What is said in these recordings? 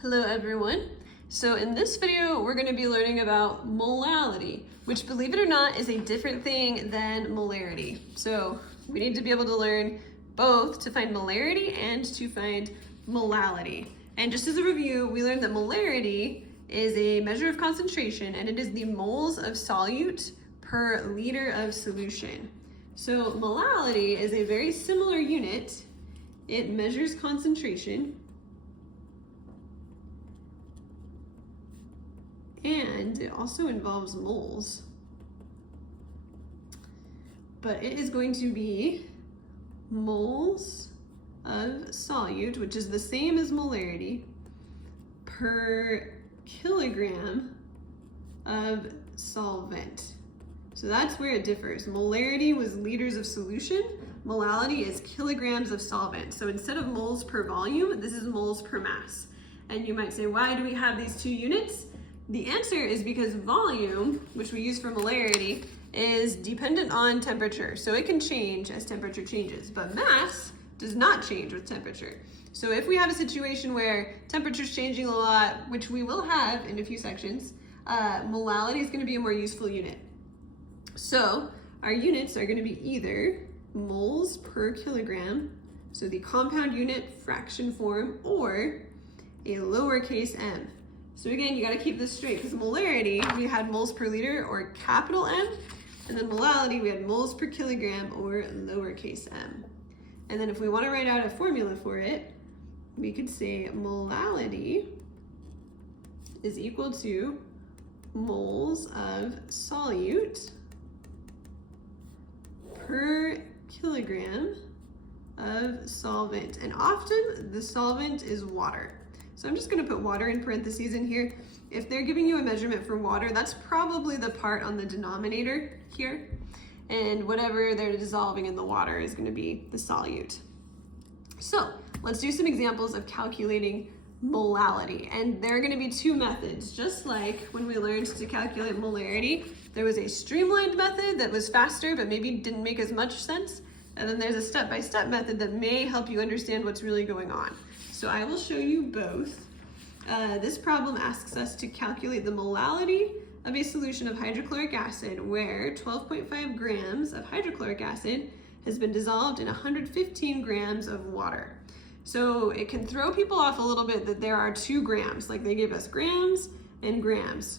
Hello everyone. So in this video, we're going to be learning about molality, which, believe it or not, is a different thing than molarity. So we need to be able to learn both to find molarity and to find molality. And just as a review, we learned that molarity is a measure of concentration, and it is the moles of solute per liter of solution. So molality is a very similar unit. It measures concentration, and it also involves moles, but it is going to be moles of solute, which is the same as molarity, per kilogram of solvent. So that's where it differs. Molarity was liters of solution. Molality is kilograms of solvent. So instead of moles per volume, this is moles per mass. And you might say, why do we have these two units? The answer is because volume, which we use for molarity, is dependent on temperature. So it can change as temperature changes, but mass does not change with temperature. So if we have a situation where temperature's changing a lot, which we will have in a few sections, molality is going to be a more useful unit. So our units are going to be either moles per kilogram, so the compound unit fraction form, or a lowercase m. So again, you got to keep this straight, because molarity, we had moles per liter, or capital M, and then molality, we had moles per kilogram, or lowercase m. And then if we want to write out a formula for it, we could say molality is equal to moles of solute per kilogram of solvent. And often the solvent is water. So I'm just going to put water in parentheses in here. If they're giving you a measurement for water, that's probably the part on the denominator here. And whatever they're dissolving in the water is going to be the solute. So let's do some examples of calculating molality. And there are going to be two methods. Just like when we learned to calculate molarity, there was a streamlined method that was faster but maybe didn't make as much sense. And then there's a step-by-step method that may help you understand what's really going on. So I will show you both. This problem asks us to calculate the molality of a solution of hydrochloric acid where 12.5 grams of hydrochloric acid has been dissolved in 115 grams of water. So it can throw people off a little bit that there are 2 grams, like they give us grams and grams.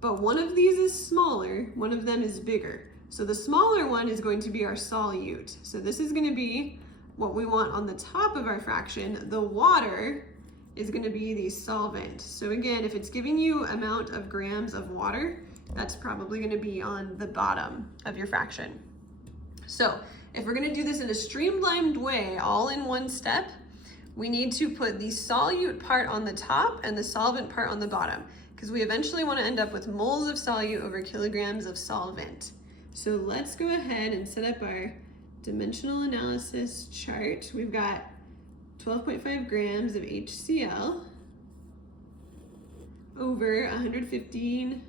But one of these is smaller, one of them is bigger. So the smaller one is going to be our solute. So this is going to be what we want on the top of our fraction. The water is going to be the solvent. So again, if it's giving you amount of grams of water, that's probably going to be on the bottom of your fraction. So if we're going to do this in a streamlined way, all in one step, we need to put the solute part on the top and the solvent part on the bottom, because we eventually want to end up with moles of solute over kilograms of solvent. So let's go ahead and set up our dimensional analysis chart. We've got 12.5 grams of HCl over 115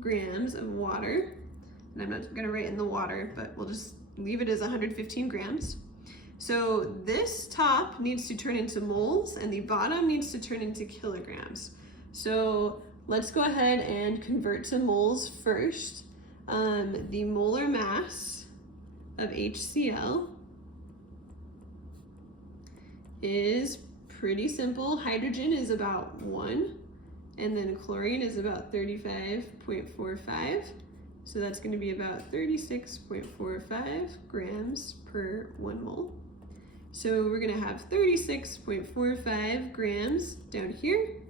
grams of water. And I'm not going to write in the water, but we'll just leave it as 115 grams. So this top needs to turn into moles and the bottom needs to turn into kilograms. So let's go ahead and convert to moles first. The molar mass of HCl is pretty simple. Hydrogen is about 1, and then chlorine is about 35.45. So that's going to be about 36.45 grams per 1 mole. So we're going to have 36.45 grams down here.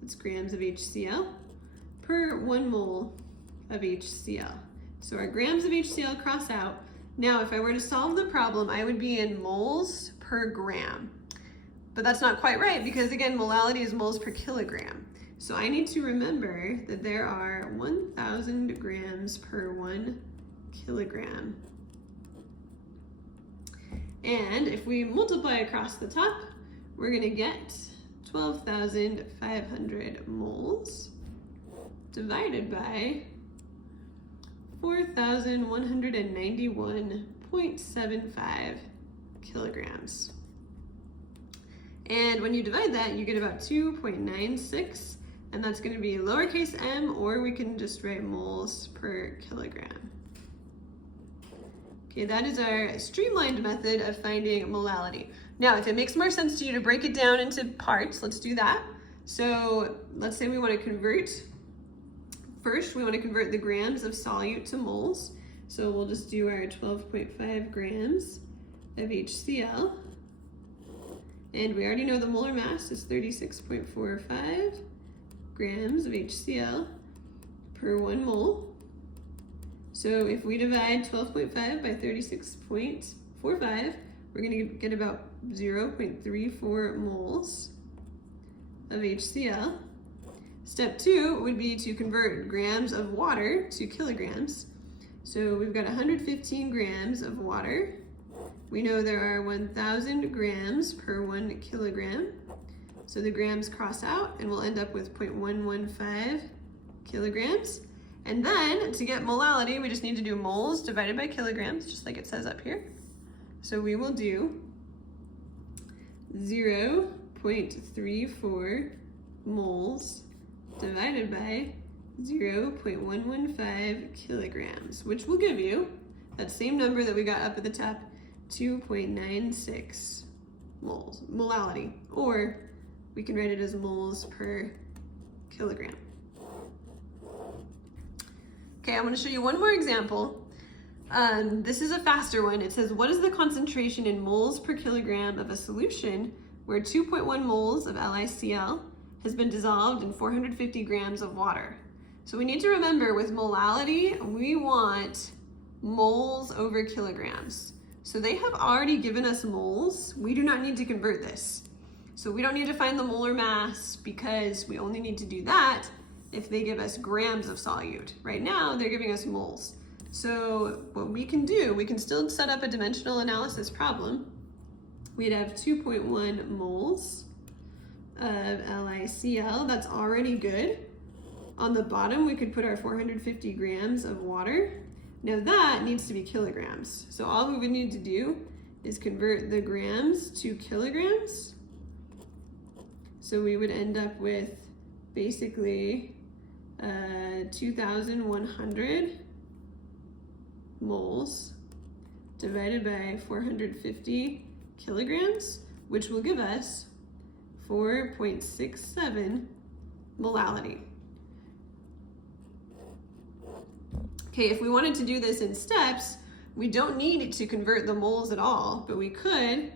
That's grams of HCl per 1 mole of HCl. So our grams of HCl cross out. Now, if I were to solve the problem, I would be in moles per gram. But that's not quite right, because again, molality is moles per kilogram. So I need to remember that there are 1,000 grams per 1 kilogram. And if we multiply across the top, we're going to get 12,500 moles divided by 4,191.75 kilograms. And when you divide that, you get about 2.96, and that's going to be lowercase m, or we can just write moles per kilogram. Okay, that is our streamlined method of finding molality. Now, if it makes more sense to you to break it down into parts, let's do that. So let's say we want to convert, first we want to convert the grams of solute to moles. So we'll just do our 12.5 grams of HCl. And we already know the molar mass is 36.45 grams of HCl per 1 mole. So if we divide 12.5 by 36.45, we're going to get about 0.34 moles of HCl. Step 2 would be to convert grams of water to kilograms. So we've got 115 grams of water. We know there are 1,000 grams per 1 kilogram. So the grams cross out and we'll end up with 0.115 kilograms. And then to get molality, we just need to do moles divided by kilograms, just like it says up here. So we will do 0.34 moles divided by 0.115 kilograms, which will give you that same number that we got up at the top, 2.96 moles, molality, or we can write it as moles per kilogram. Okay, I'm going to show you one more example. This is a faster one. It says, what is the concentration in moles per kilogram of a solution where 2.1 moles of LiCl has been dissolved in 450 grams of water? So we need to remember with molality, we want moles over kilograms. So they have already given us moles. We do not need to convert this. So we don't need to find the molar mass because we only need to do that if they give us grams of solute. Right now, they're giving us moles. So what we can do, we can still set up a dimensional analysis problem. We'd have 2.1 moles of LiCl. That's already good. On the bottom, we could put our 450 grams of water. Now that needs to be kilograms. So all we would need to do is convert the grams to kilograms. So we would end up with basically 2,100 moles divided by 450 kilograms, which will give us 4.67 molality. Okay, if we wanted to do this in steps, we don't need to convert the moles at all, but we could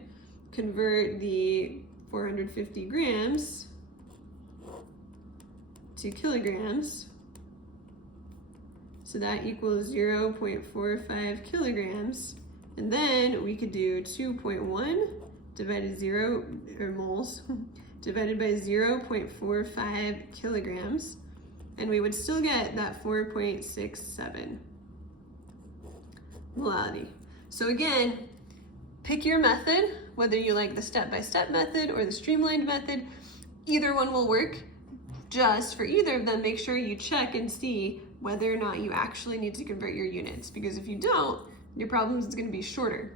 convert the 450 grams to kilograms. So that equals 0.45 kilograms. And then we could do 2.1 divided moles divided by 0.45 kilograms. And we would still get that 4.67 molality. So again, pick your method, whether you like the step-by-step method or the streamlined method. Either one will work. Just for either of them, make sure you check and see whether or not you actually need to convert your units, because if you don't, your problem is going to be shorter.